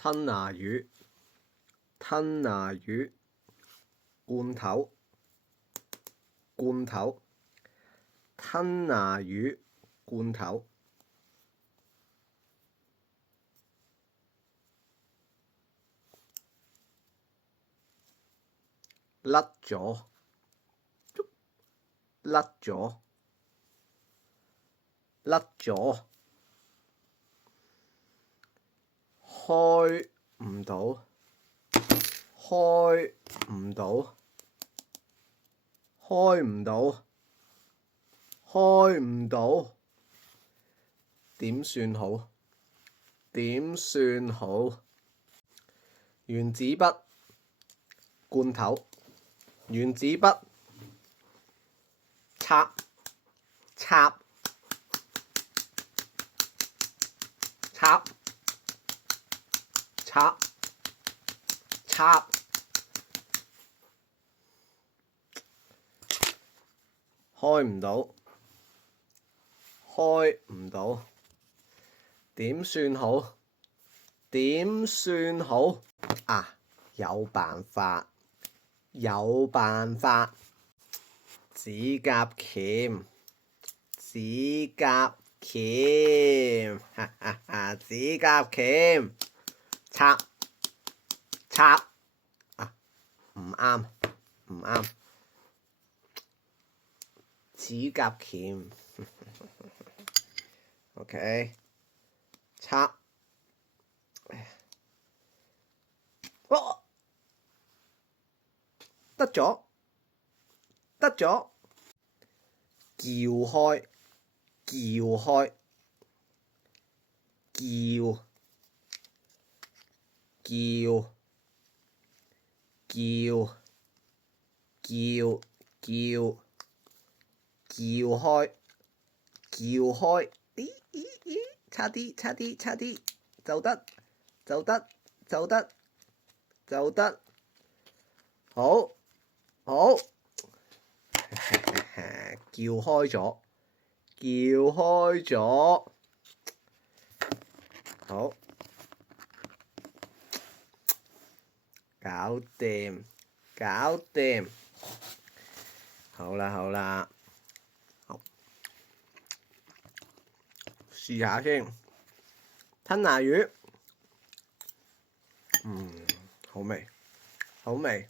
吞拿魚，吞拿魚，罐頭，罐頭，吞拿魚，罐頭，甩咗，甩咗，甩咗，開唔到，開唔到，開唔到，開唔到，點算好？點算好？原子筆，罐頭，原子筆，插，插，插，插，插，開唔到，開唔到，點算好？點算好？啊，有辦法，有辦法，指甲鉗，指甲鉗，哈哈哈，指甲鉗，插，插，啊，唔啱，唔啱，指甲鉗，OK， 插。哦，得咗，得咗，撬開，撬開，撬，撬，撬，撬，撬，撬開，撬開，咦咦咦，差啲，差啲，差啲，就得，就得，就得，就得，好，好，撬開咗，撬開咗，好，搞掂，搞掂，好啦，好啦，好，試下先，吞拿魚，好味，好味，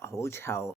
好臭。